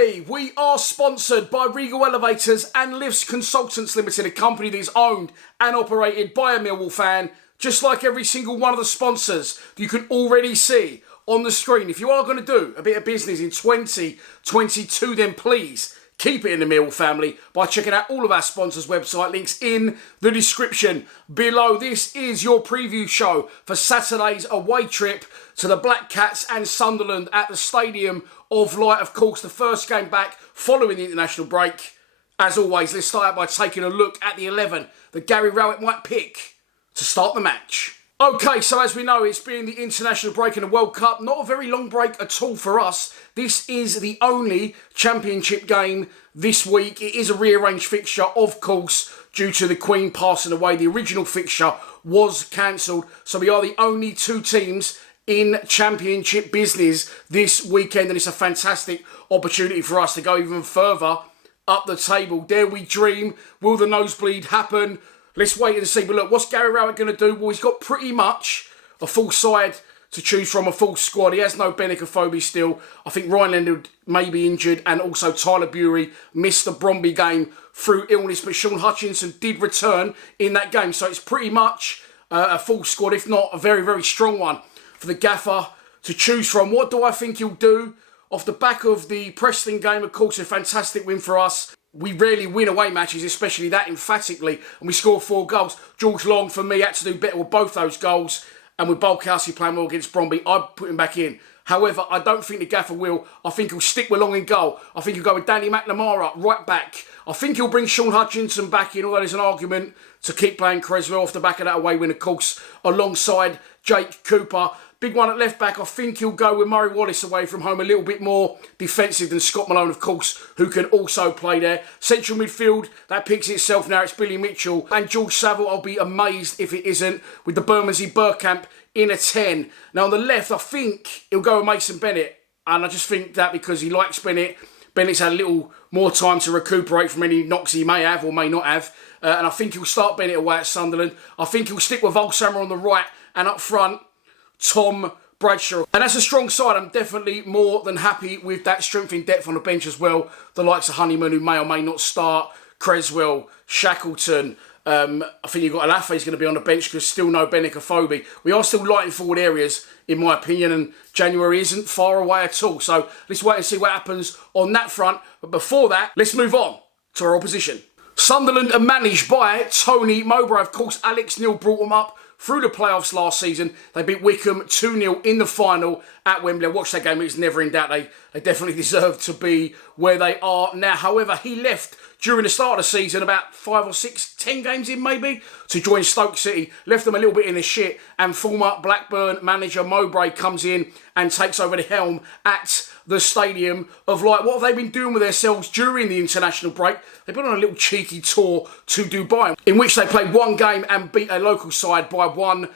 be. We are sponsored by Regal Elevators and Lifts Consultants Limited, a company that is owned and operated by a Millwall fan, just like every single one of the sponsors that you can already see on the screen. If you are going to do a bit of business in 2022, then please keep it in the Millwall family by checking out all of our sponsors' website links in the description below. This is your preview show for Saturday's away trip to the Black Cats and Sunderland at the Stadium of Light. Of course, the first game back following the international break. As always, let's start out by taking a look at the 11 that Gary Rowett might pick to start the match. Okay, so as we know, it's been the international break in the World Cup. Not a very long break at all for us. This is the only championship game this week. It is a rearranged fixture, of course, due to the Queen passing away. The original fixture was cancelled. So we are the only two teams in championship business this weekend. And it's a fantastic opportunity for us to go even further up the table. Dare we dream? Will the nosebleed happen? Let's wait and see. But look, what's Gary Rowett going to do? Well, he's got pretty much a full side to choose from, a full squad. He has no Benicophobe still. I think Ryan Leonard may be injured, and also Tyler Bury missed the Bromby game through illness, but Sean Hutchinson did return in that game. So it's pretty much a full squad, if not a very, very strong one for the gaffer to choose from. What do I think he'll do? Off the back of the Preston game, of course, a fantastic win for us. We rarely win away matches, especially that emphatically, and we scored 4 goals. George Long, for me, had to do better with both those goals, and with Bolkowski playing well against Bromby, I'd put him back in. However, I don't think the gaffer will. I think he'll stick with Long in goal. I think he'll go with Danny McNamara right back. I think he'll bring Sean Hutchinson back in, although there's an argument to keep playing Creswell off the back of that away win, of course, alongside Jake Cooper. Big one at left back. I think he'll go with Murray Wallace away from home, a little bit more defensive than Scott Malone, of course, who can also play there. Central midfield, that picks itself now. It's Billy Mitchell and George Saville. I'll be amazed if it isn't, with the Bermondsey Burkamp in a 10. Now on the left, I think he'll go with Mason Bennett. And I just think that because he likes Bennett. Bennett's had a little more time to recuperate from any knocks he may have or may not have. And I think he'll start Bennett away at Sunderland. I think he'll stick with Volsammer on the right, and up front, Tom Bradshaw. And that's a strong side. I'm definitely more than happy with that strength in depth on the bench as well. The likes of Honeyman, who may or may not start, Creswell, Shackleton. I think you've got Alafe's going to be on the bench because still no Benicophobe. We are still light in forward areas, in my opinion, and January isn't far away at all. So let's wait and see what happens on that front. But before that, let's move on to our opposition. Sunderland are managed by Tony Mowbray. Of course, Alex Neil brought them up through the playoffs last season. They beat Wickham 2-0 in the final at Wembley. I watched that game, it was never in doubt. They definitely deserve to be where they are now. However, he left during the start of the season, about 5 or 6, 10 games in maybe, to join Stoke City. Left them a little bit in the shit, and former Blackburn manager Mowbray comes in and takes over the helm at the Stadium of Light. What have they been doing with themselves during the international break? They've been on a little cheeky tour to Dubai, in which they played one game and beat a local side by 1-0.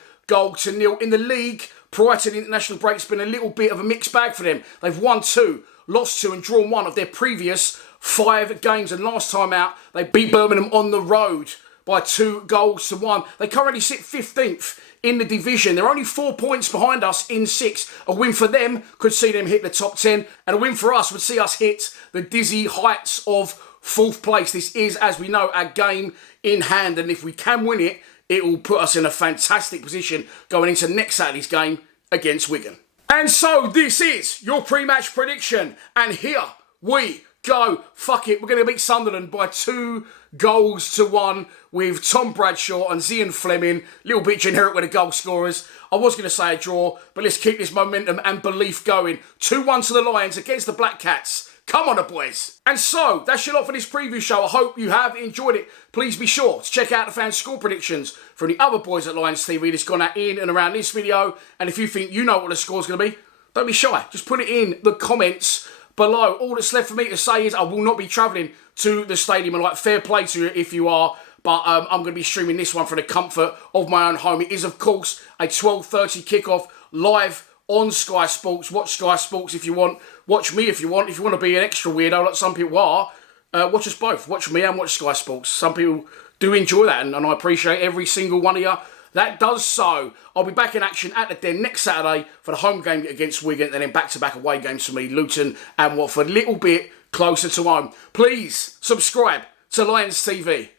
In the league, prior to the international break, it's been a little bit of a mixed bag for them. They've won 2, lost 2 and drawn 1 of their previous 5 games. And last time out, they beat Birmingham on the road by 2-1. They currently sit 15th in the division. They're only 4 points behind us in 6th. A win for them could see them hit the top 10, and a win for us would see us hit the dizzy heights of 4th place. This is, as we know, a game in hand, and if we can win it, it will put us in a fantastic position going into next Saturday's game against Wigan. And so this is your pre-match prediction, and here we go. Fuck it, we're going to beat Sunderland by 2-1 with Tom Bradshaw and Zian Fleming. Little bit generic with the goal scorers. I was going to say a draw, but let's keep this momentum and belief going. 2-1 to the Lions against the Black Cats. Come on, boys. And so, that's your lot for this preview show. I hope you have enjoyed it. Please be sure to check out the fan score predictions from the other boys at Lions TV that's gone out in and around this video. And if you think you know what the score's going to be, don't be shy. Just put it in the comments below. All that's left for me to say is I will not be travelling to the stadium, and like, fair play to you if you are, but I'm going to be streaming this one from the comfort of my own home. It is, of course, a 12:30 kickoff live on Sky Sports. Watch Sky Sports if you want. Watch me if you want. If you want to be an extra weirdo like some people are, watch us both. Watch me and watch Sky Sports. Some people do enjoy that, and I appreciate every single one of you that does so. I'll be back in action at the Den next Saturday for the home game against Wigan, and then back-to-back away games for me, Luton and Watford. Little bit closer to home. Please subscribe to Lions TV.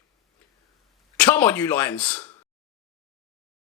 Come on, you Lions.